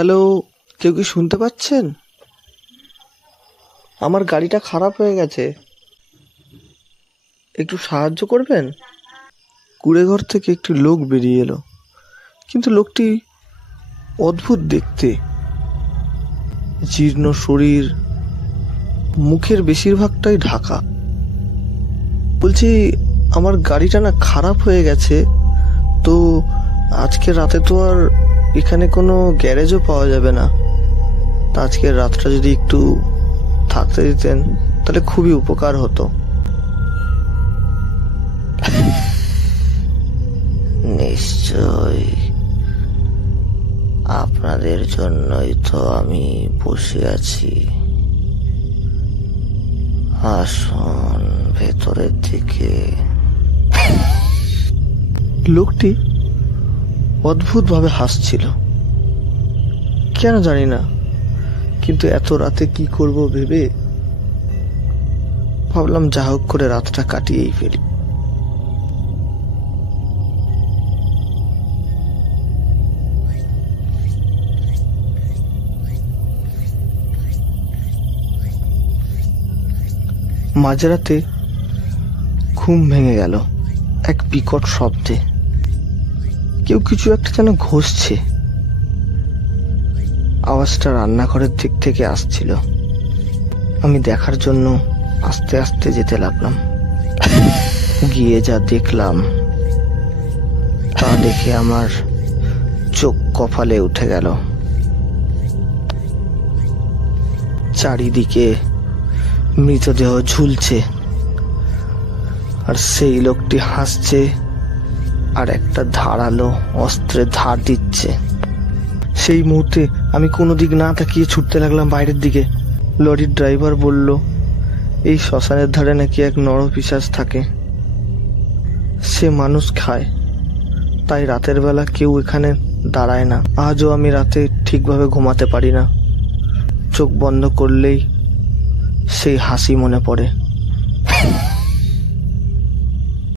Hello, কেউ কি শুনতে পাচ্ছেন? আমার গাড়িটা খারাপ হয়ে গেছে, একটু সাহায্য করবেন? কুঁড়েঘর থেকে একটি লোক বেরিয়ে এলো, কিন্তু লোকটি অদ্ভুত দেখতে। জীর্ণ শরীর, মুখের বেশিরভাগটাই ঢাকা। বলছি, আমার গাড়িটা না খারাপ হয়ে গেছে, তো আজকে রাতে তো আর এখানে কোনো গ্যারেজও পাওয়া যাবে না। তা আজকের রাতটা যদি একটু থাকতে দিতেন তাহলে খুবই উপকার হতো। নিশ্চয়, আপনাদের জন্যই তো আমি বসে আছি। আসুন ভেতরের দিকে। লোকটি অদ্ভুতভাবে হাসছিল, কেন জানি না, কিন্তু এত রাতে কি করব ভেবে ভাবলাম যা হোক করে রাতটা কাটিয়েই ফেলি। মাঝরাতে ঘুম ভেঙে গেল এক বিকট শব্দে। কেউ কিছু একটা যেন ঘষছে। আওয়াজটা রান্নাঘরের দিক থেকে আসছিল। আমি দেখার জন্য আস্তে আস্তে যেতে লাগলাম। গিয়ে যা দেখলাম তা দেখে আমার চোখ কপালে উঠে গেল। চারিদিকে মৃতদেহ ঝুলছে, আর সেই লোকটি হাসছে আর একটা ধারালো অস্ত্রের ধার দিচ্ছে। সেই মুহূর্তে আমি কোনো দিক না তাকিয়ে ছুটতে লাগলাম বাইরের দিকে। লরির ড্রাইভার বলল, এই শ্মশানের ধারে নাকি এক নরপিশাচ থাকে, সে মানুষ খায়, তাই রাতের বেলা কেউ এখানে দাঁড়ায় না। আজও আমি রাতে ঠিকভাবে ঘুমাতে পারি না, চোখ বন্ধ করলেই সেই হাসি মনে পড়ে।